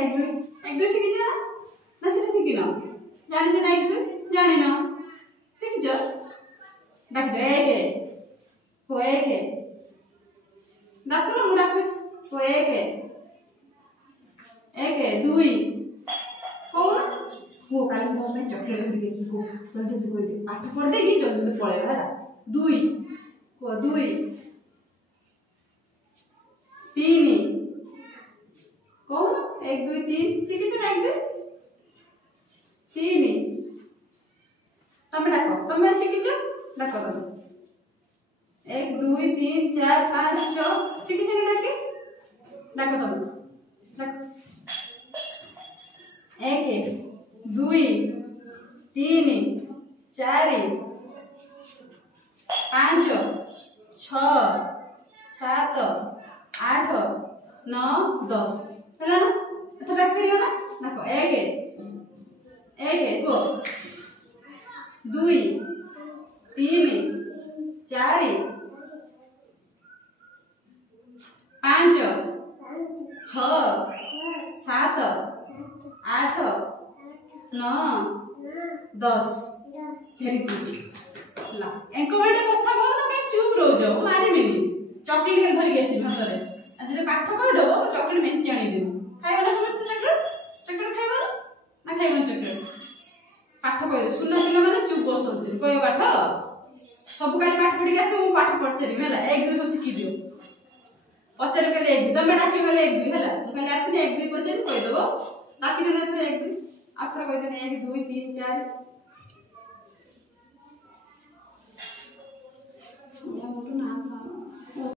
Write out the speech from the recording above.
एक दुई शिखिछ ना से शिखिन जानिछ ना एक दुई जानिन शिखिछ डाक दे हो एक डाकुन मु डाकुछ हो एक दुई कौन वो काली मो में चॉकलेट धरिके इसको जल्दी जल्दी कोई दे पाठ पढ़ दे कि जल्दी जल्दी पळेबा हला दुई को दुई तीन कौन एक दुई तीन शिखिछ ना एक दुई तीन तमे डाको तमे शिखिछ डाको तमे एक दुई तीन चार पाँच छह शिखिछ ना डाके डाको तमे डाको एक दुई तीन चार पाँच छह सात आठ नौ दस है ना तो डाक परियो ना डाको एक को दुई तीन चार पाँच छह सात आठ नौ दस वेरी गुड ला एंको बेटे कथा कहू ना कहीं चुप रहो जाओ मारी मिली चॉकलेट के धरी गेसी हातरे आज जे पाठ कह दो चॉकलेट मेंची आनी देबो खाइबो ना समस्त चॉकलेट खाइबो ना खाइबो चॉकलेट पाठ कह दे सुना पिला माने चुप बसंती कहियो पाठ सब काली पाठ पढ़ी के तू पाठ पढ़छरी मेला एक दुई सब सिखी दियो पचरे के एक तमे डाकी गले एक दुई हला कहले आसी एक दुई पचरे कह देबो डाकी ने एक दुई आथरा कह दे 1 2 3 4